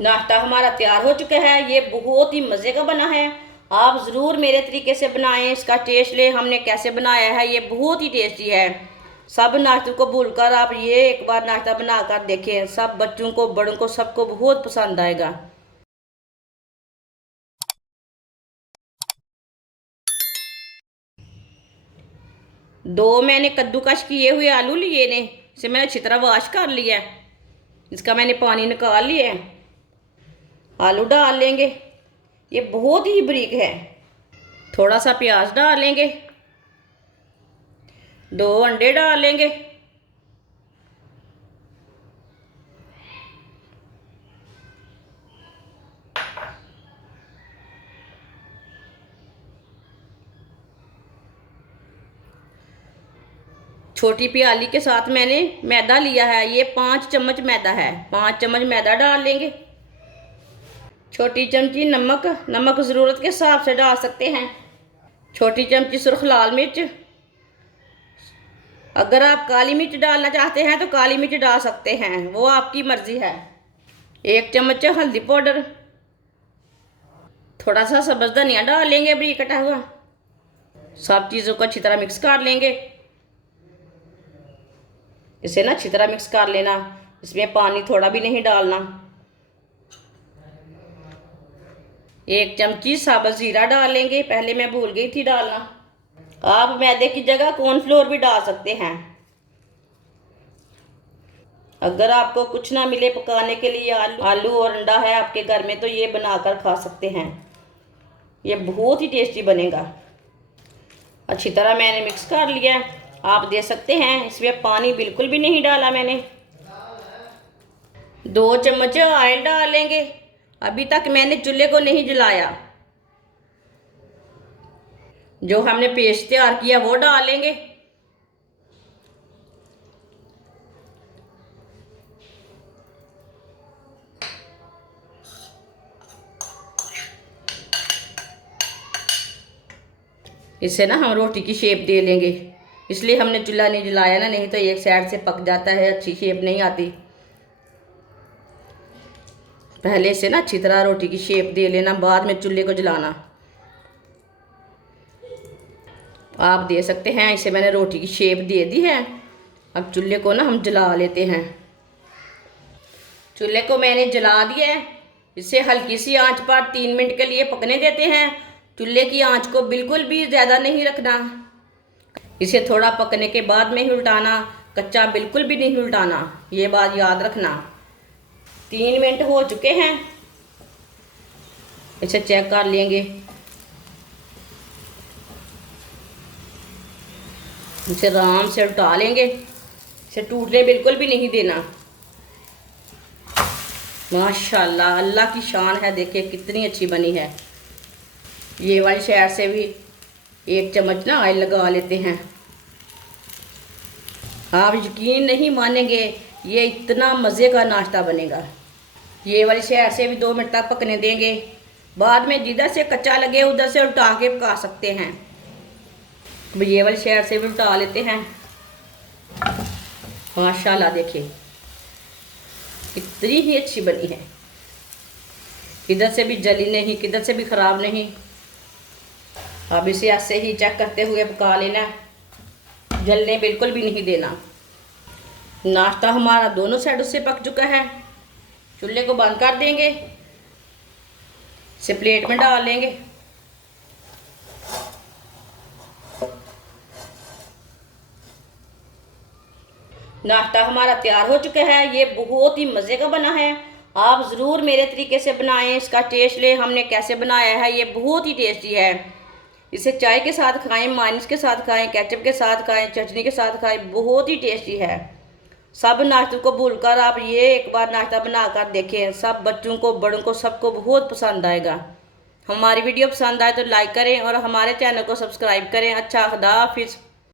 नाश्ता हमारा तैयार हो चुका है। ये बहुत ही मज़े का बना है। आप ज़रूर मेरे तरीके से बनाएं, इसका टेस्ट लें हमने कैसे बनाया है। ये बहुत ही टेस्टी है। सब नाश्तों को भूलकर आप ये एक बार नाश्ता बनाकर देखें। सब बच्चों को, बड़ों को, सबको बहुत पसंद आएगा। दो मैंने कद्दूकश किए हुए आलू लिए ने, इसे मैंने अच्छी तरह वॉश कर लिया है। इसका मैंने पानी निकाल लिया है। आलू डाल लेंगे, ये बहुत ही बारीक है। थोड़ा सा प्याज डालेंगे, 2 अंडे डालेंगे, छोटी प्याली के साथ मैंने मैदा लिया है। ये 5 चम्मच मैदा है। 5 चम्मच मैदा डाल लेंगे। छोटी चमची नमक, नमक ज़रूरत के हिसाब से डाल सकते हैं। छोटी चमची सुर्ख लाल मिर्च, अगर आप काली मिर्च डालना चाहते हैं तो काली मिर्च डाल सकते हैं, वो आपकी मर्ज़ी है। 1 चम्मच हल्दी पाउडर, थोड़ा सा सब्ज़ धनिया डाल लेंगे बारीक कटा हुआ। सब चीज़ों को अच्छी तरह मिक्स कर लेंगे। इसे ना अच्छी तरह मिक्स कर लेना, इसमें पानी थोड़ा भी नहीं डालना। 1 चमची साबुत ज़ीरा डाल लेंगे, पहले मैं भूल गई थी डालना। आप मैदे की जगह कॉर्नफ्लोर भी डाल सकते हैं। अगर आपको कुछ ना मिले पकाने के लिए, आलू और अंडा है आपके घर में, तो ये बनाकर खा सकते हैं। ये बहुत ही टेस्टी बनेगा। अच्छी तरह मैंने मिक्स कर लिया है। आप दे सकते हैं, इसमें पानी बिल्कुल भी नहीं डाला मैंने। 2 चम्मच ऑयल डालेंगे। अभी तक मैंने चूल्हे को नहीं जलाया। जो हमने पेस्ट तैयार किया वो डालेंगे। इससे ना हम रोटी की शेप दे लेंगे, इसलिए हमने चूल्हा नहीं जलाया ना, नहीं तो एक साइड से पक जाता है, अच्छी शेप नहीं आती। पहले से ना अच्छी तरह रोटी की शेप दे लेना, बाद में चूल्हे को जलाना। आप दे सकते हैं, इसे मैंने रोटी की शेप दे दी है। अब चूल्हे को ना हम जला लेते हैं। चूल्हे को मैंने जला दिया है। इसे हल्की सी आंच पर 3 मिनट के लिए पकने देते हैं। चूल्हे की आंच को बिल्कुल भी ज़्यादा नहीं रखना। इसे थोड़ा पकने के बाद में ही उल्टाना, कच्चा बिल्कुल भी नहीं उल्टाना, ये बात याद रखना। 3 मिनट हो चुके हैं, इसे चेक कर लेंगे। इसे आराम से उल्टा लेंगे, इसे टूटने बिल्कुल भी नहीं देना। माशाल्लाह, अल्लाह की शान है। देखिए कितनी अच्छी बनी है। ये वाली साइड से भी 1 चम्मच ना ऑयल लगा लेते हैं। आप यकीन नहीं मानेंगे, ये इतना मज़े का नाश्ता बनेगा। ये वाली साइड से भी 2 मिनट तक पकने देंगे। बाद में जिधर से कच्चा लगे उधर से उल्टा के पका सकते हैं। ये वाली साइड से भी उल्टा लेते हैं। माशाल्लाह देखिए कितनी ही अच्छी बनी है। किधर से भी जली नहीं, किधर से भी ख़राब नहीं। अब इसे ऐसे ही चेक करते हुए पका लेना, जलने बिल्कुल भी नहीं देना। नाश्ता हमारा दोनों साइडों से पक चुका है। चूल्हे को बंद कर देंगे, इसे प्लेट में डाल लेंगे। नाश्ता हमारा तैयार हो चुका है। ये बहुत ही मज़े का बना है। आप ज़रूर मेरे तरीके से बनाएं, इसका टेस्ट लें हमने कैसे बनाया है। ये बहुत ही टेस्टी है। इसे चाय के साथ खाएं, माइनस के साथ खाएं, केचप के साथ खाएं, चटनी के साथ खाएं, बहुत ही टेस्टी है। सब नाश्तों को भूलकर आप ये एक बार नाश्ता बनाकर देखें। सब बच्चों को, बड़ों को, सबको बहुत पसंद आएगा। हमारी वीडियो पसंद आए तो लाइक करें और हमारे चैनल को सब्सक्राइब करें। अच्छा, खुदा हाफिज़।